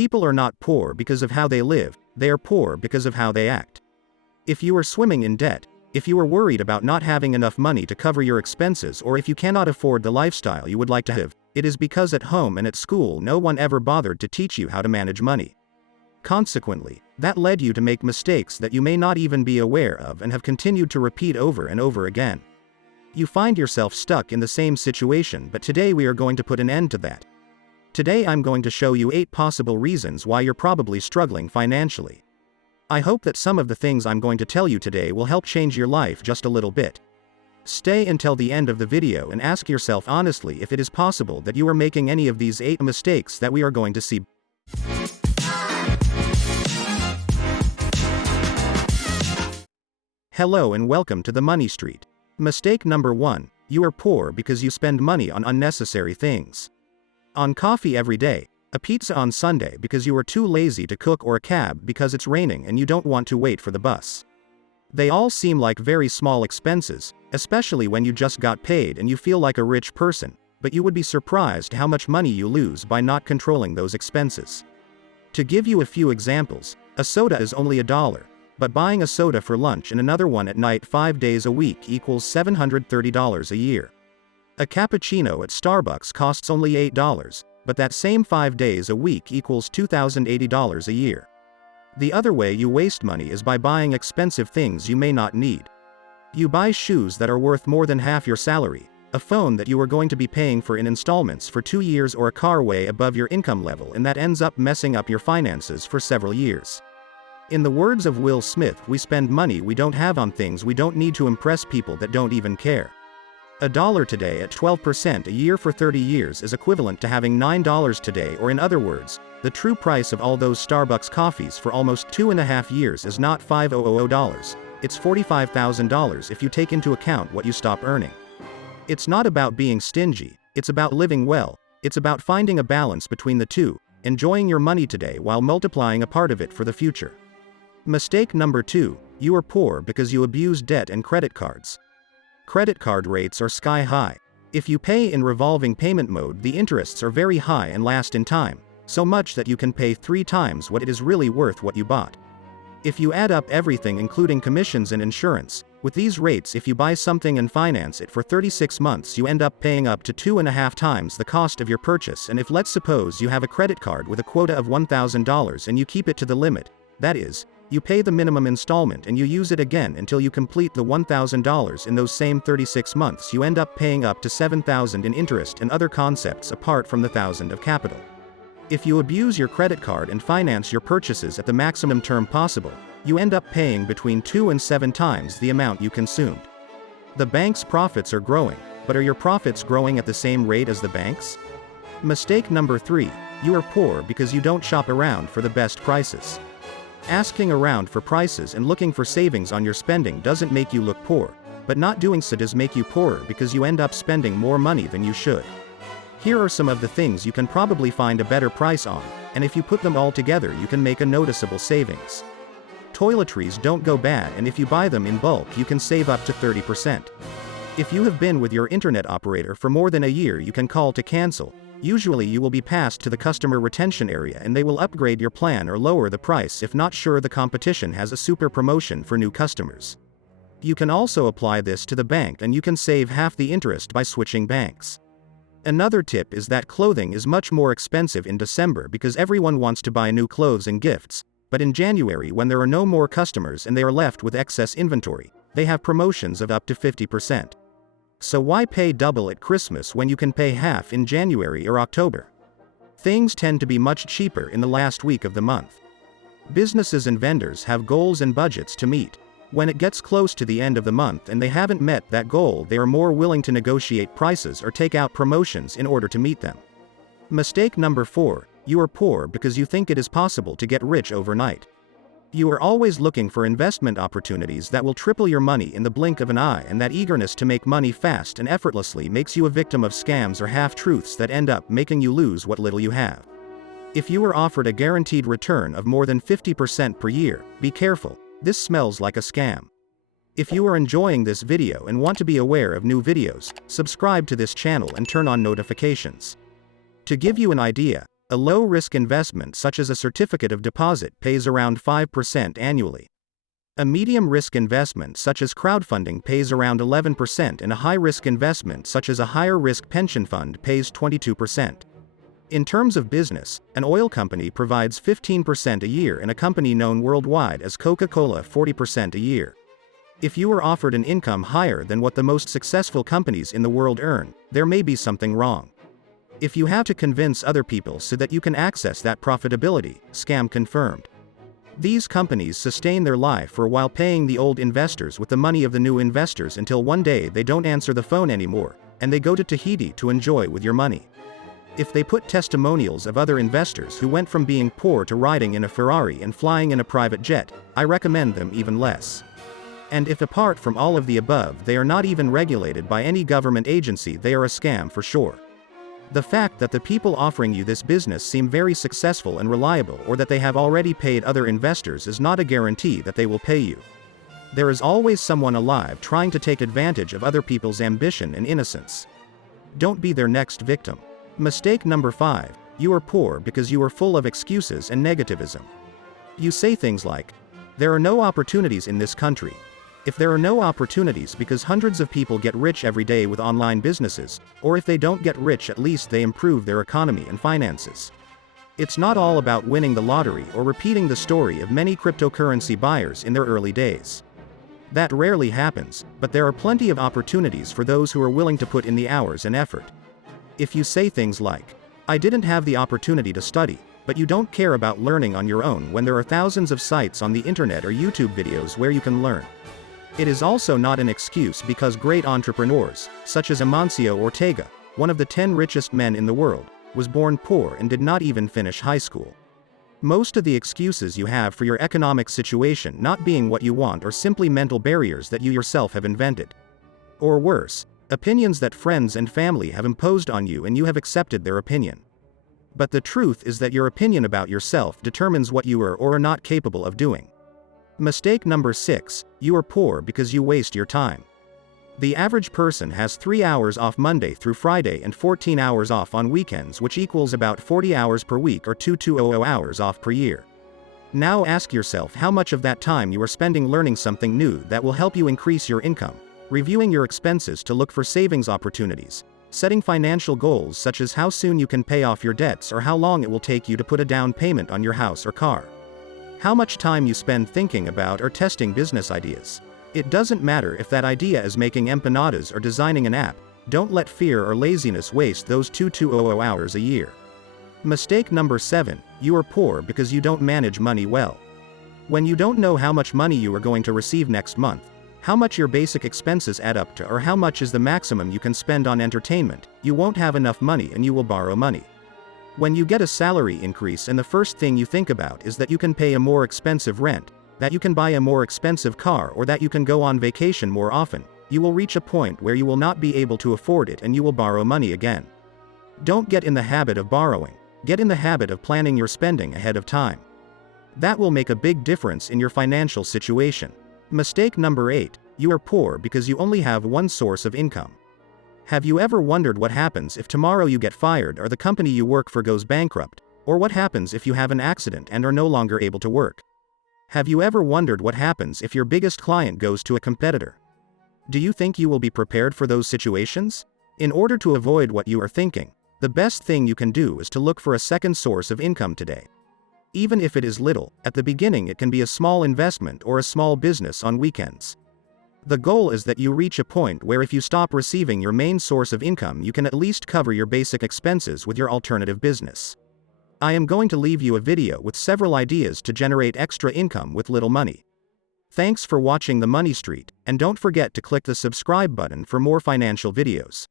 People are not poor because of how they live, they are poor because of how they act. If you are swimming in debt, if you are worried about not having enough money to cover your expenses, or if you cannot afford the lifestyle you would like to have, it is because at home and at school no one ever bothered to teach you how to manage money. Consequently, that led you to make mistakes that you may not even be aware of and have continued to repeat over and over again. You find yourself stuck in the same situation, but today we are going to put an end to that. Today I'm going to show you 8 possible reasons why you're probably struggling financially. I hope that some of the things I'm going to tell you today will help change your life just a little bit. Stay until the end of the video and ask yourself honestly if it is possible that you are making any of these 8 mistakes that we are going to see. Hello and welcome to the Money Street. Mistake number 1, you are poor because you spend money on unnecessary things. On coffee every day, a pizza on Sunday because you are too lazy to cook, or a cab because it's raining and you don't want to wait for the bus. They all seem like very small expenses, especially when you just got paid and you feel like a rich person, but you would be surprised how much money you lose by not controlling those expenses. To give you a few examples, a soda is only $1, but buying a soda for lunch and another one at night 5 days a week equals $730 a year. A cappuccino at Starbucks costs only $8, but that same 5 days a week equals $2,080 a year. The other way you waste money is by buying expensive things you may not need. You buy shoes that are worth more than half your salary, a phone that you are going to be paying for in installments for 2 years, or a car way above your income level, and that ends up messing up your finances for several years. In the words of Will Smith, we spend money we don't have on things we don't need to impress people that don't even care. $1 today at 12% a year for 30 years is equivalent to having $9 today, or in other words, the true price of all those Starbucks coffees for almost 2.5 years is not $500, it's $45,000 if you take into account what you stop earning. It's not about being stingy, it's about living well, it's about finding a balance between the two, enjoying your money today while multiplying a part of it for the future. Mistake number 2, you are poor because you abuse debt and credit cards. Credit card rates are sky high. If you pay in revolving payment mode, the interests are very high and last in time, so much that you can pay 3 times what it is really worth what you bought. If you add up everything including commissions and insurance, with these rates, if you buy something and finance it for 36 months, you end up paying up to 2.5 times the cost of your purchase. And if, let's suppose you have a credit card with a quota of $1,000 and you keep it to the limit, that is, you pay the minimum installment and you use it again until you complete the $1,000 in those same 36 months, you end up paying up to $7,000 in interest and other concepts apart from the $1,000 of capital. If you abuse your credit card and finance your purchases at the maximum term possible, you end up paying between 2 and 7 times the amount you consumed. The bank's profits are growing, but are your profits growing at the same rate as the bank's? Mistake number 3, you are poor because you don't shop around for the best prices. Asking around for prices and looking for savings on your spending doesn't make you look poor, but not doing so does make you poorer because you end up spending more money than you should. Here are some of the things you can probably find a better price on, and if you put them all together you can make a noticeable savings. Toiletries don't go bad, and if you buy them in bulk you can save up to 30%. If you have been with your internet operator for more than a year, you can call to cancel. Usually you will be passed to the customer retention area and they will upgrade your plan or lower the price if not sure the competition has a super promotion for new customers. You can also apply this to the bank and you can save half the interest by switching banks. Another tip is that clothing is much more expensive in December because everyone wants to buy new clothes and gifts, but in January, when there are no more customers and they are left with excess inventory, they have promotions of up to 50%. So why pay double at Christmas when you can pay half in January or October? Things tend to be much cheaper in the last week of the month. Businesses and vendors have goals and budgets to meet. When it gets close to the end of the month and they haven't met that goal, they are more willing to negotiate prices or take out promotions in order to meet them. Mistake number 4, you are poor because you think it is possible to get rich overnight. You are always looking for investment opportunities that will triple your money in the blink of an eye, and that eagerness to make money fast and effortlessly makes you a victim of scams or half-truths that end up making you lose what little you have. If you are offered a guaranteed return of more than 50% per year, be careful, this smells like a scam. If you are enjoying this video and want to be aware of new videos, subscribe to this channel and turn on notifications. To give you an idea, A low-risk investment such as a certificate of deposit pays around 5% annually. A medium-risk investment such as crowdfunding pays around 11%, and a high-risk investment such as a higher-risk pension fund pays 22%. In terms of business, an oil company provides 15% a year and a company known worldwide as Coca-Cola 40% a year. If you are offered an income higher than what the most successful companies in the world earn, there may be something wrong. If you have to convince other people so that you can access that profitability, scam confirmed. These companies sustain their life for a while paying the old investors with the money of the new investors until one day they don't answer the phone anymore, and they go to Tahiti to enjoy with your money. If they put testimonials of other investors who went from being poor to riding in a Ferrari and flying in a private jet, I recommend them even less. And if apart from all of the above they are not even regulated by any government agency, they are a scam for sure. The fact that the people offering you this business seem very successful and reliable, or that they have already paid other investors, is not a guarantee that they will pay you. There is always someone alive trying to take advantage of other people's ambition and innocence. Don't be their next victim. Mistake number 5. You are poor because you are full of excuses and negativism. You say things like, "There are no opportunities in this country." If there are no opportunities because hundreds of people get rich every day with online businesses, or if they don't get rich, at least they improve their economy and finances. It's not all about winning the lottery or repeating the story of many cryptocurrency buyers in their early days. That rarely happens, but there are plenty of opportunities for those who are willing to put in the hours and effort. If you say things like, "I didn't have the opportunity to study," but you don't care about learning on your own when there are thousands of sites on the internet or YouTube videos where you can learn. It is also not an excuse because great entrepreneurs, such as Amancio Ortega, one of the 10 richest men in the world, was born poor and did not even finish high school. Most of the excuses you have for your economic situation not being what you want are simply mental barriers that you yourself have invented. Or worse, opinions that friends and family have imposed on you and you have accepted their opinion. But the truth is that your opinion about yourself determines what you are or are not capable of doing. Mistake number 6. You are poor because you waste your time. The average person has 3 hours off Monday through Friday and 14 hours off on weekends, which equals about 40 hours per week or 2,200 hours off per year. Now ask yourself how much of that time you are spending learning something new that will help you increase your income, reviewing your expenses to look for savings opportunities, setting financial goals such as how soon you can pay off your debts or how long it will take you to put a down payment on your house or car. How much time you spend thinking about or testing business ideas. It doesn't matter if that idea is making empanadas or designing an app. Don't let fear or laziness waste those 2,200 hours a year. Mistake number 7. You are poor because you don't manage money well. When you don't know how much money you are going to receive next month, how much your basic expenses add up to, or how much is the maximum you can spend on entertainment, you won't have enough money and you will borrow money. When you get a salary increase and the first thing you think about is that you can pay a more expensive rent, that you can buy a more expensive car, or that you can go on vacation more often, you will reach a point where you will not be able to afford it and you will borrow money again. Don't get in the habit of borrowing. Get in the habit of planning your spending ahead of time. That will make a big difference in your financial situation. Mistake number 8. You are poor because you only have one source of income. Have you ever wondered what happens if tomorrow you get fired or the company you work for goes bankrupt, or what happens if you have an accident and are no longer able to work? Have you ever wondered what happens if your biggest client goes to a competitor? Do you think you will be prepared for those situations? In order to avoid what you are thinking, the best thing you can do is to look for a second source of income today. Even if it is little, at the beginning it can be a small investment or a small business on weekends. The goal is that you reach a point where if you stop receiving your main source of income, you can at least cover your basic expenses with your alternative business. I am going to leave you a video with several ideas to generate extra income with little money. Thanks for watching The Money Street, and don't forget to click the subscribe button for more financial videos.